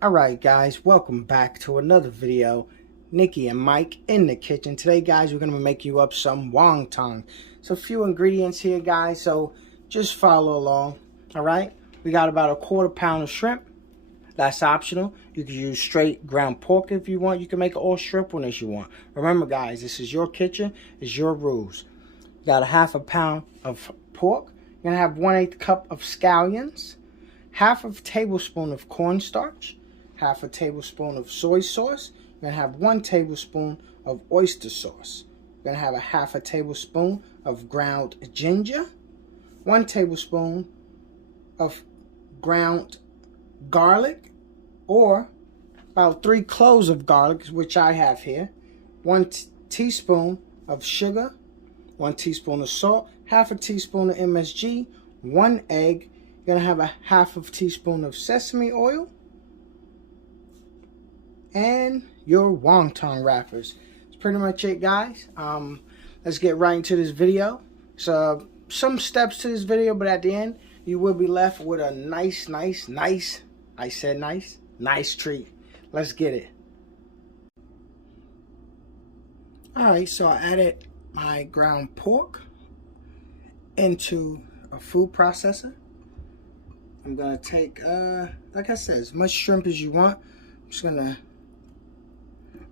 Alright guys, welcome back to another video. Nikki and Mike in the kitchen. Today guys, we're going to make you up some wontons. So a few ingredients here guys, so just follow along. Alright, we got about a quarter pound of shrimp. That's optional. You can use straight ground pork if you want. You can make it all shrimp one as you want. Remember guys, this is your kitchen, it's your rules. You got a half a pound of pork. You're going to have 1/8 cup of scallions. Half a tablespoon of cornstarch. Half a tablespoon of soy sauce. You're going to have 1 tablespoon of oyster sauce. You're going to have a half a tablespoon of ground ginger. 1 tablespoon of ground garlic, or about 3 cloves of garlic, which I have here. 1 teaspoon of sugar. 1 teaspoon of salt. Half a teaspoon of MSG. 1 egg. You're going to have a half a teaspoon of sesame oil. And your wonton wrappers. That's pretty much it guys. Let's get right into this video. So some steps to this video, but at the end you will be left with a nice I said nice treat. Let's get it. Alright, so I added my ground pork into a food processor. I'm gonna take like I said, as much shrimp as you want. I'm just gonna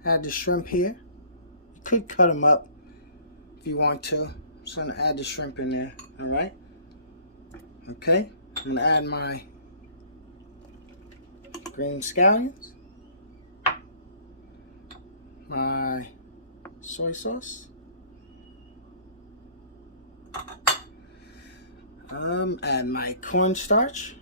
add the shrimp here. You could cut them up if you want to. I'm just going to add the shrimp in there. Alright. Okay. I'm going to add my green scallions. My soy sauce. Add my cornstarch.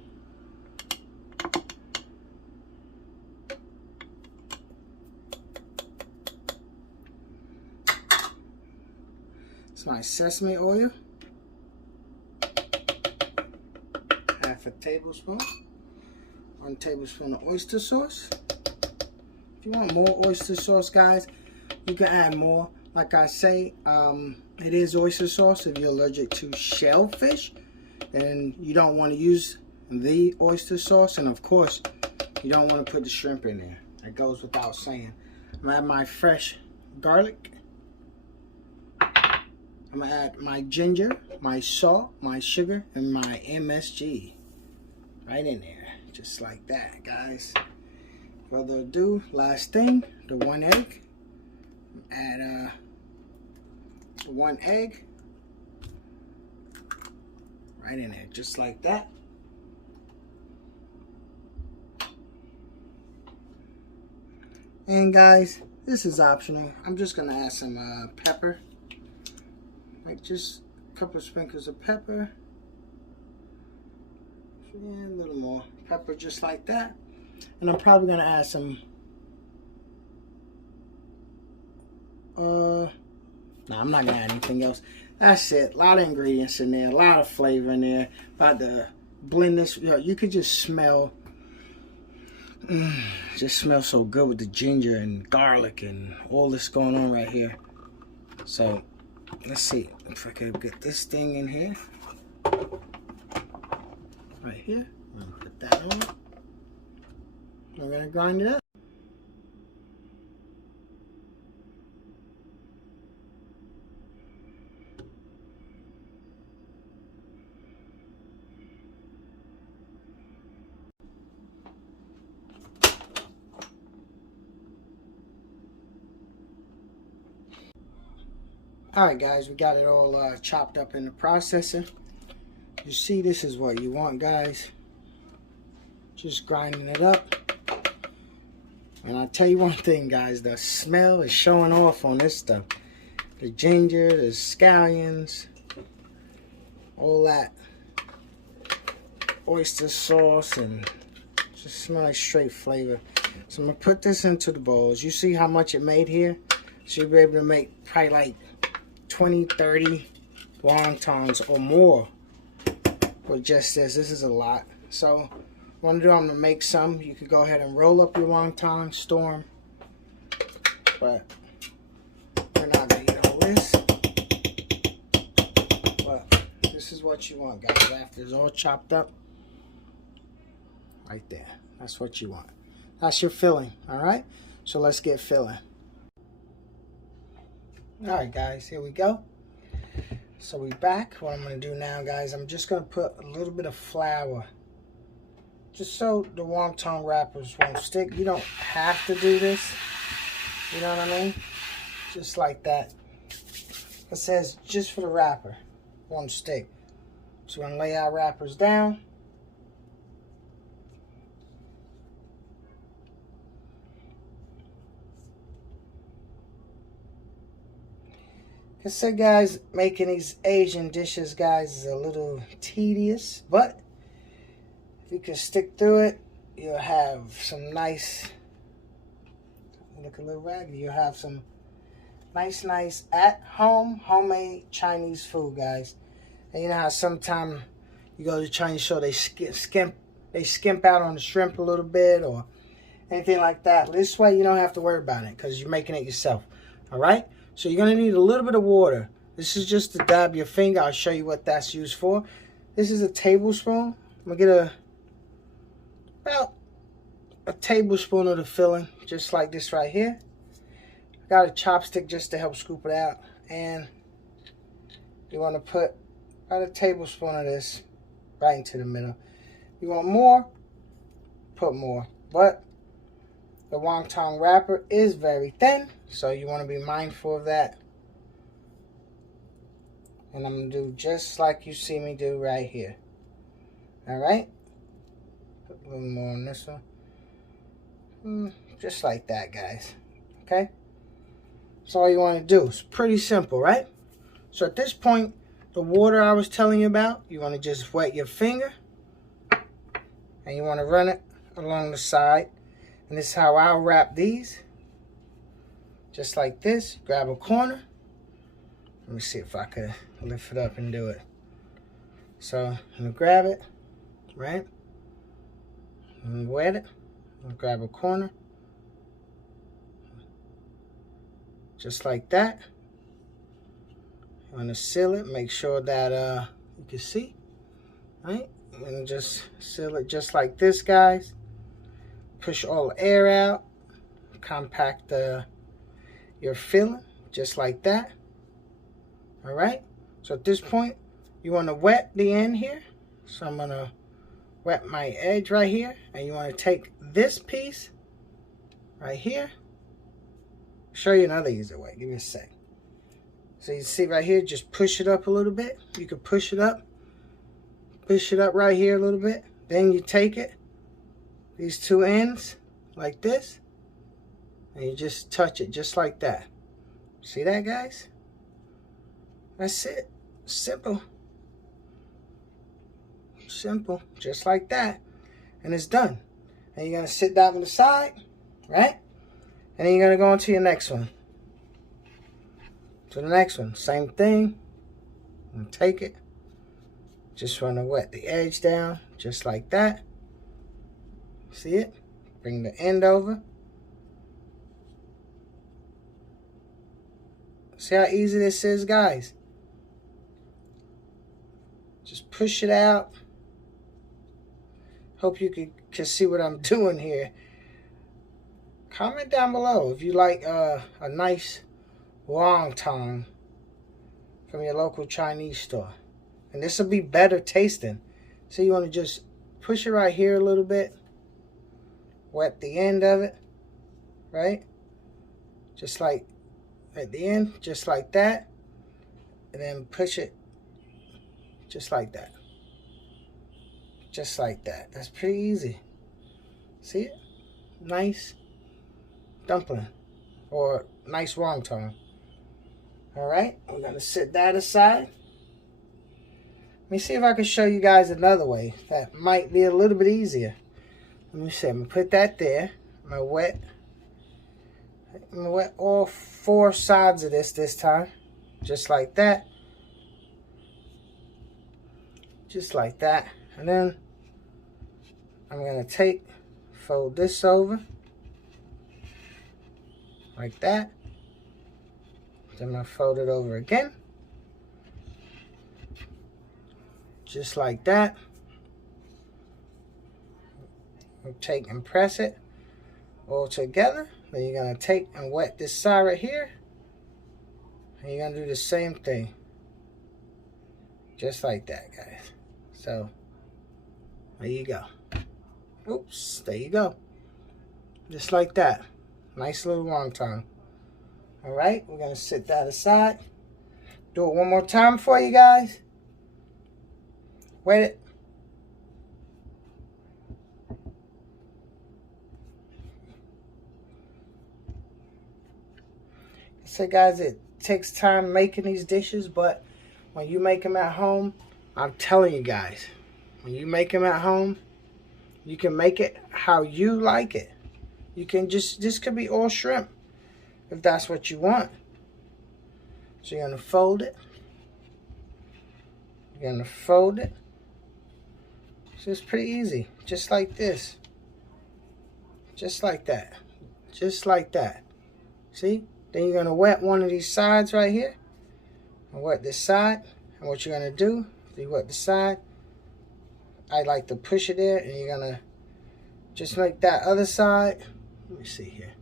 My sesame oil, half a tablespoon, 1 tablespoon of oyster sauce. If you want more oyster sauce guys, you can add more. Like I say, it is oyster sauce. If you're allergic to shellfish, then you don't want to use the oyster sauce, and of course you don't want to put the shrimp in there. That goes without saying. I'm gonna add my fresh garlic. I'm going to add my ginger, my salt, my sugar, and my MSG. Right in there. Just like that, guys. Further ado, last thing, the 1 egg. Add 1 egg. Right in there, just like that. And guys, this is optional. I'm just going to add some pepper. Like just a couple of sprinkles of pepper. And a little more pepper just like that. And I'm probably going to add some no, I'm not going to add anything else. That's it. A lot of ingredients in there. A lot of flavor in there. About to blend this. You could just smell. Just smells so good with the ginger and garlic and all this going on right here. So let's see if I can get this thing in here. Right here. I'm going to put that on. I'm going to grind it up. Alright guys, we got it all chopped up in the processor. You see, this is what you want guys. Just grinding it up. And I'll tell you one thing guys, the smell is showing off on this stuff. The ginger, the scallions, all that oyster sauce, and just smell like straight flavor. So I'm going to put this into the bowls. You see how much it made here? So you'll be able to make probably like 20, 30 wontons or more with just this. This is a lot. So what I'm going to make some. You could go ahead and roll up your wontons, store them. But we're not going to eat all this. But this is what you want, guys. After it's all chopped up, right there. That's what you want. That's your filling, all right? So let's get filling. All right, guys, here we go. So we back. What I'm going to do now, guys, I'm just going to put a little bit of flour, just so the wonton wrappers won't stick. You don't have to do this, you know what I mean? Just like that. It says just for the wrapper, won't stick. So we're going to lay our wrappers down. I said, guys, making these Asian dishes, guys, is a little tedious, but if you can stick through it, you'll have some nice, look a little raggedy, you'll have some nice at-home, homemade Chinese food, guys. And you know how sometimes you go to the Chinese store, they skimp out on the shrimp a little bit or anything like that. This way, you don't have to worry about it because you're making it yourself, all right? So you're going to need a little bit of water. This is just to dab your finger. I'll show you what that's used for. This is a tablespoon. I'm going to get about a tablespoon of the filling, just like this right here. I got a chopstick just to help scoop it out. And you want to put about a tablespoon of this right into the middle. You want more? Put more. But the wonton wrapper is very thin, so you want to be mindful of that. And I'm going to do just like you see me do right here. Alright? Put a little more on this one. Just like that, guys. Okay? That's all you want to do. It's pretty simple, right? So at this point, the water I was telling you about, you want to just wet your finger. And you want to run it along the side. And this is how I'll wrap these. Just like this. Grab a corner. Let me see if I could lift it up and do it. So I'm going to grab it, right? And wet it. And grab a corner. Just like that. I'm going to seal it. Make sure that you can see. Right? And just seal it just like this, guys. Push all the air out, compact your filling, just like that. All right. So at this point, you want to wet the end here. So I'm going to wet my edge right here. And you want to take this piece right here. Show you another easy way. Give me a sec. So you see right here, just push it up a little bit. You can push it up right here a little bit. Then you take it, these two ends, like this, and you just touch it just like that. See that, guys? That's it. Simple. Simple. Just like that. And it's done. And you're going to sit that on the side, right? And then you're going to go on to your next one. To the next one. Same thing. And take it. Just want to wet the edge down, just like that. See it? Bring the end over. See how easy this is, guys? Just push it out. Hope you can see what I'm doing here. Comment down below if you like a nice wonton from your local Chinese store. And this will be better tasting. So you want to just push it right here a little bit. Wet the end of it. Right? Just like at the end. Just like that. And then push it just like that. Just like that. That's pretty easy. See it? Nice dumpling. Or nice wonton. Alright? We're going to set that aside. Let me see if I can show you guys another way that might be a little bit easier. Let me see. I'm going to put that there. I'm going to wet all four sides of this time. Just like that. Just like that. And then I'm going to fold this over. Like that. Then I'm going to fold it over again. Just like that. We'll take and press it all together. Then you're going to take and wet this side right here. And you're going to do the same thing. Just like that, guys. So, there you go. Oops, there you go. Just like that. Nice little wonton. Alright, we're going to set that aside. Do it one more time for you guys. Wet it. So guys, it takes time making these dishes, but when you make them at home, I'm telling you guys, when you make them at home, you can make it how you like it. You can just, this could be all shrimp, if that's what you want. So you're going to fold it. You're going to fold it. So it's pretty easy, just like this. Just like that. Just like that. See? Then you're going to wet one of these sides right here. And wet this side. And what you're going to do, you wet the side. I like to push it there. And you're going to just like that other side. Let me see here.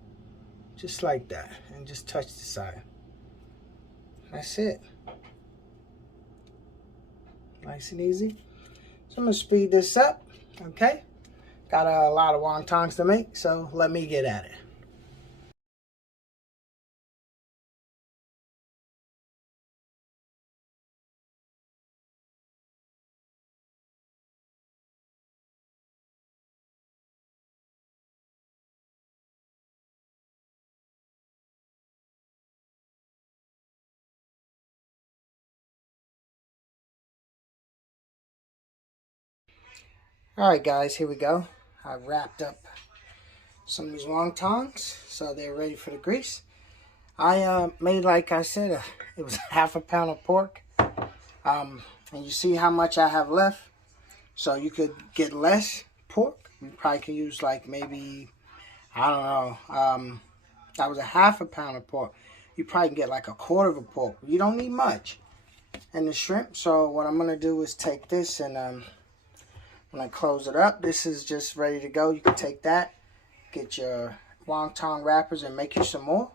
Just like that. And just touch the side. That's it. Nice and easy. So I'm going to speed this up. Okay. Got a lot of wontons to make. So let me get at it. Alright guys, here we go. I wrapped up some of these wontons, so they're ready for the grease. I made, like I said, it was half a pound of pork. And you see how much I have left. So you could get less pork. You probably could use like maybe, I don't know, that was a half a pound of pork. You probably can get like a quarter of a pork. You don't need much. And the shrimp, so what I'm going to do is take this and when I close it up, this is just ready to go. You can take that, get your wonton wrappers and make you some more.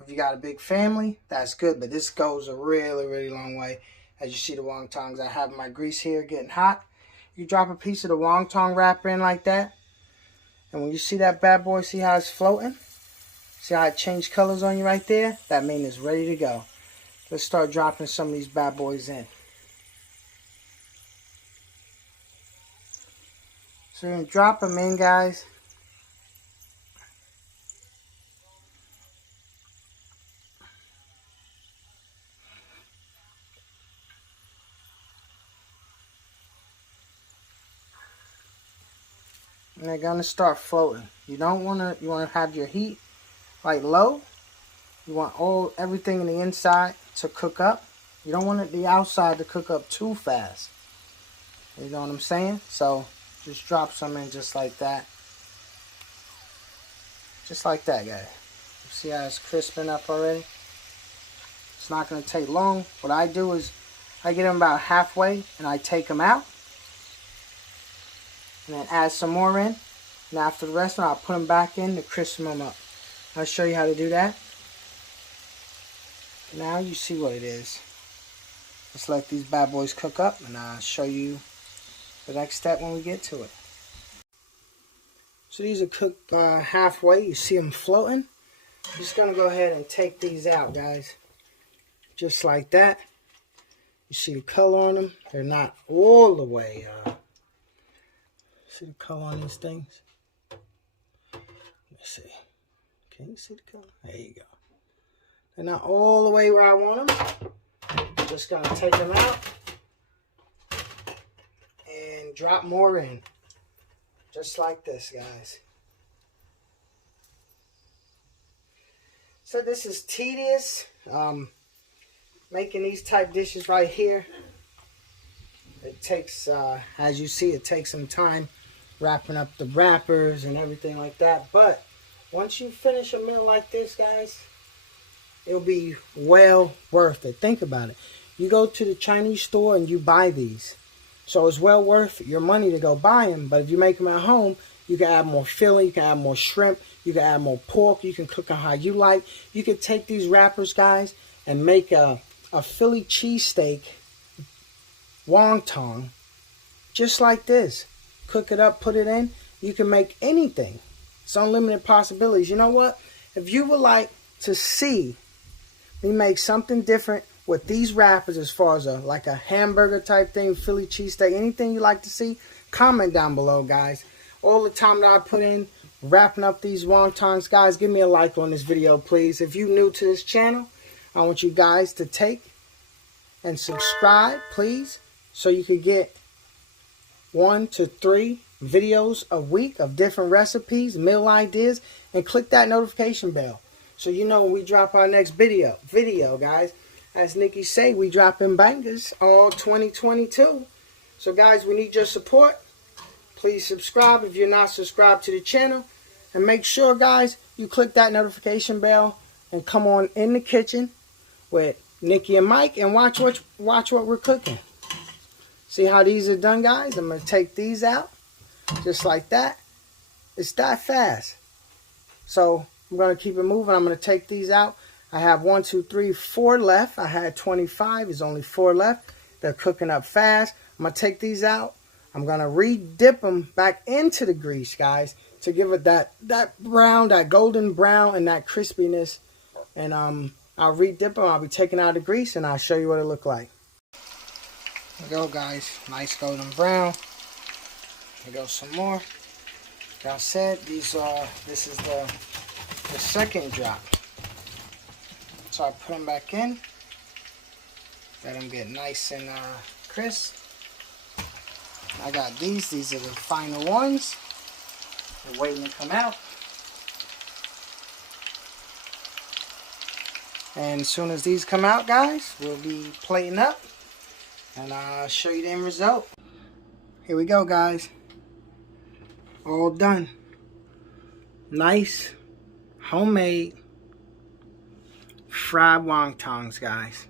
If you got a big family, that's good. But this goes a really, really long way. As you see the wontons, I have my grease here getting hot. You drop a piece of the wonton wrapper in like that. And when you see that bad boy, see how it's floating? See how it changed colors on you right there? That means it's ready to go. Let's start dropping some of these bad boys in. So you're going to drop them in, guys. And they're going to start floating. You don't want to, you want to have your heat like low. You want everything in the inside to cook up. You don't want the outside to cook up too fast. You know what I'm saying? So just drop some in just like that. Just like that, guys. See how it's crisping up already? It's not going to take long. What I do is I get them about halfway and I take them out. And then add some more in. And after the rest of them, I'll put them back in to crispen them up. I'll show you how to do that. Now you see what it is. Just let these bad boys cook up and I'll show you the next step when we get to it. So these are cooked halfway. You see them floating. I'm just going to go ahead and take these out, guys. Just like that. You see the color on them. They're not all the way. See the color on these things? Let me see. Can you see the color? There you go. They're not all the way where I want them. I'm just going to take them out and drop more in. Just like this, guys. So this is tedious. Making these type dishes right here. It takes, as you see, it takes some time wrapping up the wrappers and everything like that. But once you finish a meal like this, guys, it'll be well worth it. Think about it. You go to the Chinese store and you buy these. So it's well worth your money to go buy them. But if you make them at home, You can add more filling. You can add more shrimp. You can add more pork. You can cook them how you like. You can take these wrappers, guys, and make a Philly cheesesteak wonton just like this. Cook it up, put it in. You can make anything. It's unlimited possibilities. You know what? If you would like to see me make something different with these wrappers, as far as like a hamburger type thing, Philly cheesesteak, anything you like to see, comment down below, guys. All the time that I put in wrapping up these wontons, guys, give me a like on this video, please. If you're new to this channel, I want you guys to take and subscribe, please, so you can get 1 to 3 videos a week of different recipes, meal ideas, and click that notification bell so you know when we drop our next video, guys. As Nikki say, we dropping bangers all 2022. So guys, we need your support. Please subscribe if you're not subscribed to the channel, and make sure, guys, you click that notification bell and come on in the kitchen with Nikki and Mike and watch what we're cooking. See how these are done, guys? I'm going to take these out just like that. It's that fast. So I'm going to keep it moving. I'm going to take these out. I have 1, 2, 3, 4 left. I had 25. There's only 4 left. They're cooking up fast. I'm going to take ththese out. I'm going to re-dip them back into the grease, guys, to give it that brown, that golden brown, and that crispiness. And I'll re-dip them. I'll be taking out the grease, and I'll show you what it look like. There we go, guys. Nice golden brown. There goes some more. Like I said, this is the second drop. So I put them back in. Let them get nice and crisp. I got these. These are the final ones. They're waiting to come out. And as soon as these come out, guys, we'll be plating up. And I'll show you the end result. Here we go, guys. All done. Nice, homemade, fried wontons, guys.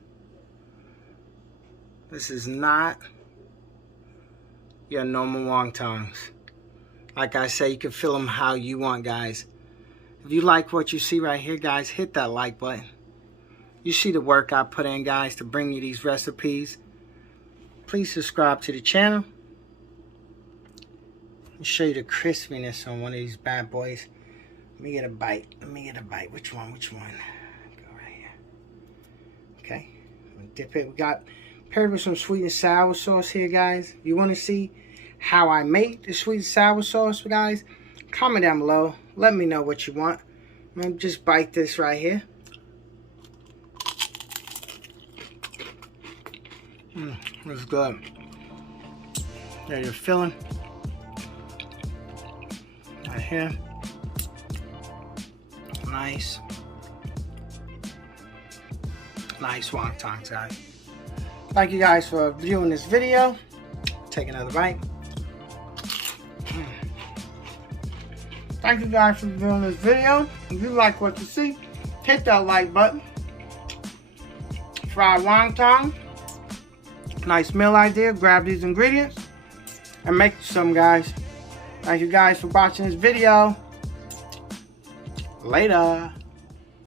This is not your normal wontons. Like I say, you can fill them how you want, guys. If you like what you see right here, guys, hit that like button. You see the work I put in, guys, to bring you these recipes. Please subscribe to the channel. I'll show you the crispiness on one of these bad boys. Let me get a bite. Which one? Go right here. Okay. I'm gonna dip it. We got paired with some sweet and sour sauce here, guys. If you want to see how I make the sweet and sour sauce, guys, comment down below. Let me know what you want. I'm gonna just bite this right here. That's good. There you're filling. Right here. Nice wontons, guys. Thank you guys for viewing this video. Take another bite. Thank you guys for viewing this video. If you like what you see, hit that like button. Fried wonton. Nice meal idea. Grab these ingredients and make some, guys. Thank you guys for watching this video. Later.